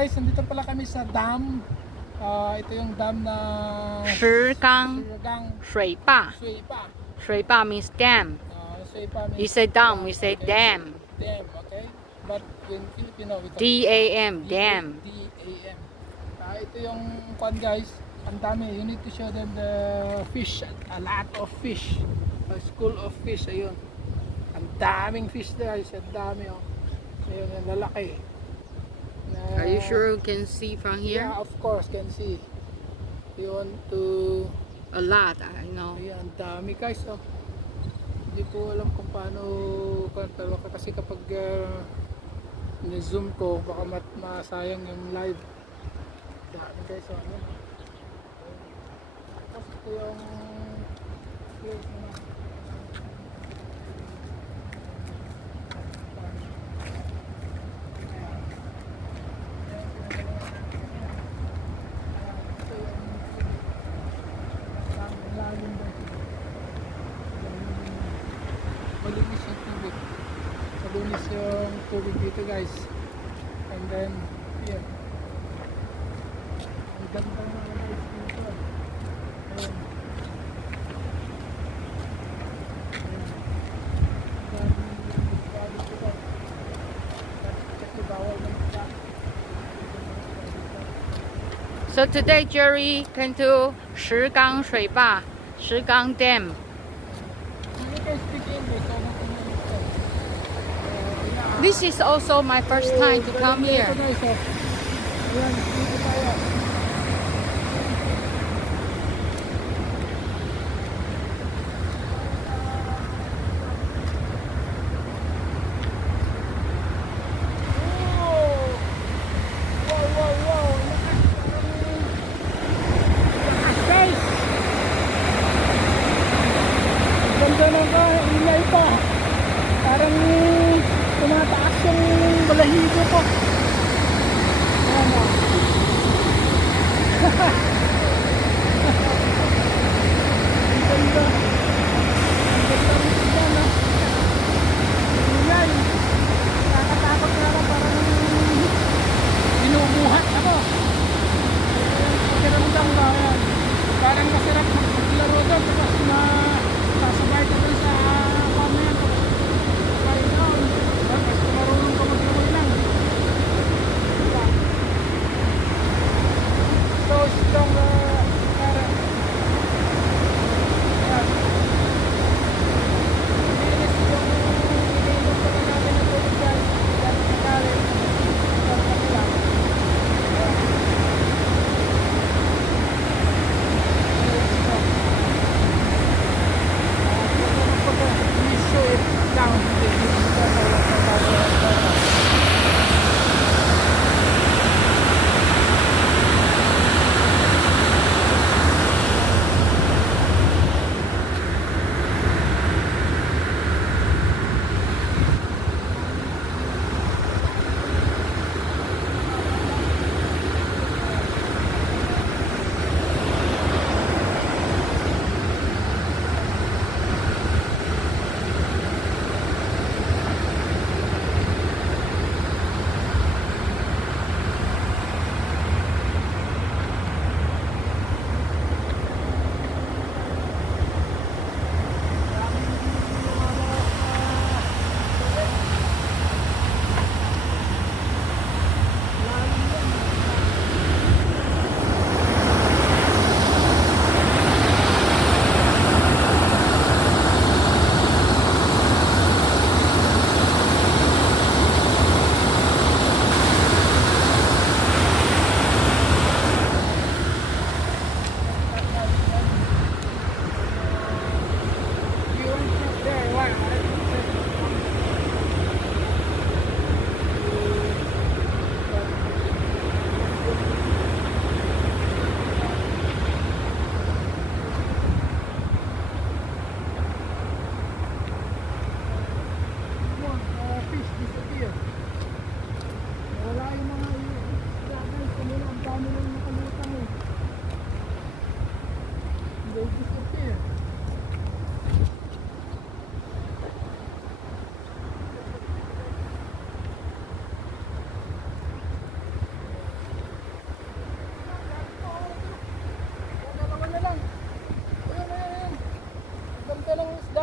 Guys, nandito pala kami sa dam. Ito yung dam na Shigang Shui Ba. Shui Ba means dam. You say dam, we say dam. Dam, okay? But in Filipino, we talk D-A-M, dam. D-A-M. Ito yung kwan guys. Ang dami. You need to show them the fish. A lot of fish. A school of fish. Ayun. Ang daming fish guys. Ang dami oh. Ayun, yung lalaki. Are you sure you can see from here? Yeah, of course, can see. You want to... A lot, I know. Ayan, ang dami guys. Oh. Hindi ko alam kung paano... Pero kasi kapag ni-zoom ko, baka masayang yung live. Dami guys. Oh. Ayan. Tapos ito yung... place na. Malinis yung tubig. Malinis yung tubig dito guys. And then here. Ang ganda nga guys dito. Ayan. So today Jerry came to Shigang Shui Ba, Shigang Dam. This is also my first time to come here. Ingay pa. Parang tumataas yung balahibo ko. Ayan o.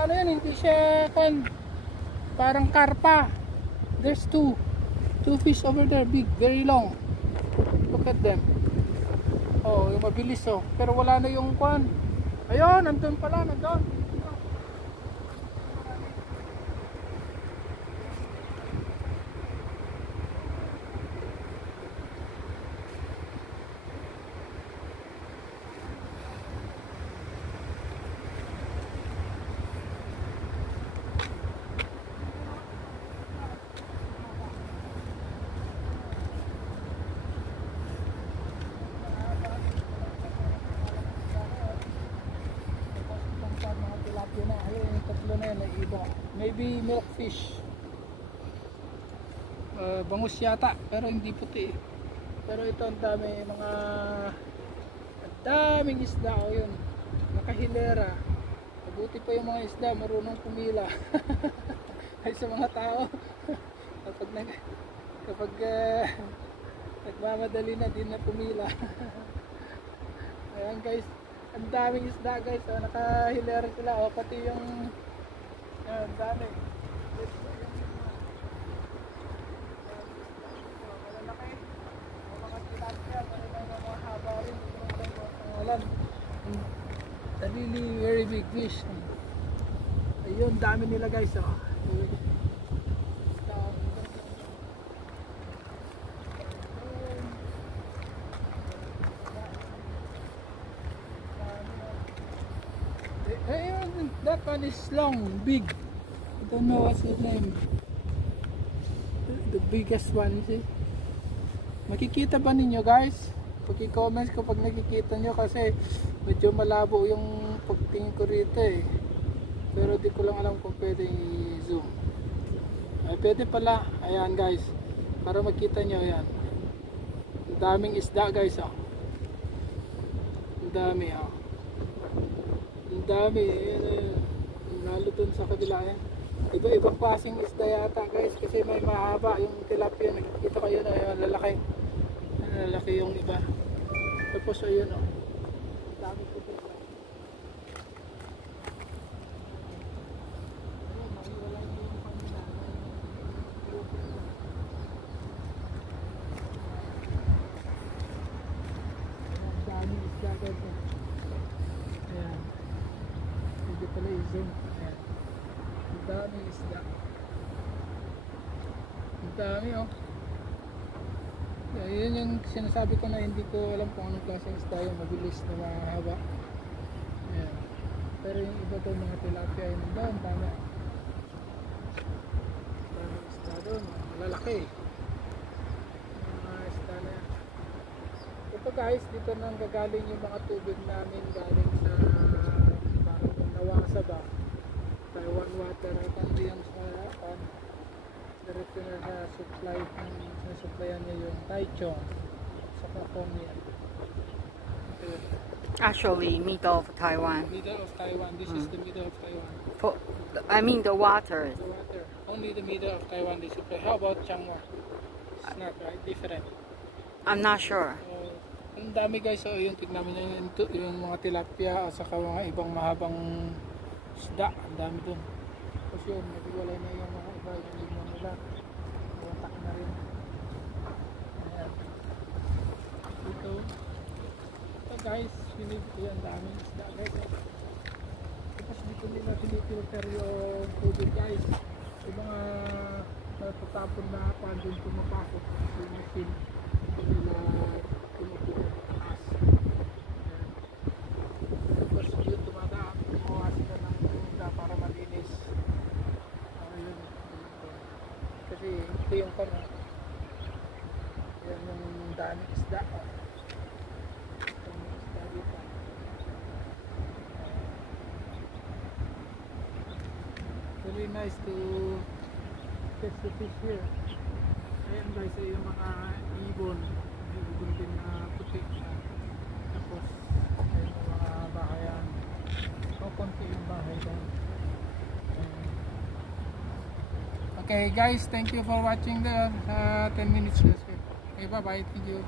ano yan, hindi siya parang karpa. There's two fish over there, big, very long. Look at them. Oh, yung mabilis oh. Pero wala na yung kwan. Ayun, nandun pala, nandun. Yun na, ayun yung tatlo na yun, iba. Maybe milkfish. Bangus yata, pero hindi puti. Pero ito ang daming isda. O yun, nakahilera. Mabuti pa yung mga isda, marunong pumila. Ay sa mga tao. kapag nagmamadali na, din na pumila. Ayan guys. Ang daming isda guys, so, nakahilera sila, o pati yung yan, dami. Malalaki, mga tilapia, mga haba rin, really very big fish. Ayun, dami nila guys. That one is long, big. I don't know what's his name. The biggest one, you see. Makikita ba ninyo guys? Pag-i-comments ko pag nakikita nyo kasi medyo malabo yung pagtingin ko rito eh. Pero di ko lang alam kung pwede i-zoom. Ay, pwede pala. Ayan guys. Para makita nyo yan. Ang daming isda guys oh. Ang dami oh. Ang dami eh. Lalo dun sa kabila yan. Iba-ibang klaseng isda yata guys. Kasi may mahaba yung tilapia. Nakikita kayo na yun. Lalaki yung iba. Tapos ayun o. Ang dami ko dun. Ang dami isda guys. Ayan. Hindi pala i-zoom. Ayan. Ang dami isda. Ang dami oh. Yun yung sinasabi ko na hindi ko alam kung anong klaseng isda yung mabilis na mahaba. Ayan. Pero yung iba doon mga tilapia yun doon. Tama. Daming isda doon. Malalaki. Mga isda na yan. Ito guys, dito nang gagaling yung mga tubig namin galing sa Nawasa ba? Taiwan water at hindi yan sa diretso na sa supply sa supplyan niya yung Taichung sa Kakong yan. Actually, middle of Taiwan. Middle of Taiwan. This is the middle of Taiwan. I mean the water. The water. Only the middle of Taiwan they supply. How about Changhua? It's not right. Different. I'm not sure. Ang dami guys, so yung tignan mo yung mga tilapia at saka mga ibang mahabang isda, ang dami dun. Tapos yun, naghiwalay na yung mga iba, yung limon nila. Watak na rin. Ayan. Ito guys, yung daming isda guys. Tapos dito nila pinifilter yung tubig guys. Yung mga natatapon na pandun pumapasok yung machine. Ito nila pinipilter taas. Tapos yun dumadaan, kumawa sila ng isda para malinis. Yun. Kasi ito yung kano. Yan yung daming isda. Daming isda dito. Very nice to catch the fish here. Ayan guys, yung mga ibon. May ibon din na puti. Tapos ayun yung mga bahayan. So konti yung bahay doon. Okay guys, thank you for watching the 10 minutes. Okay, bye bye. Thank you.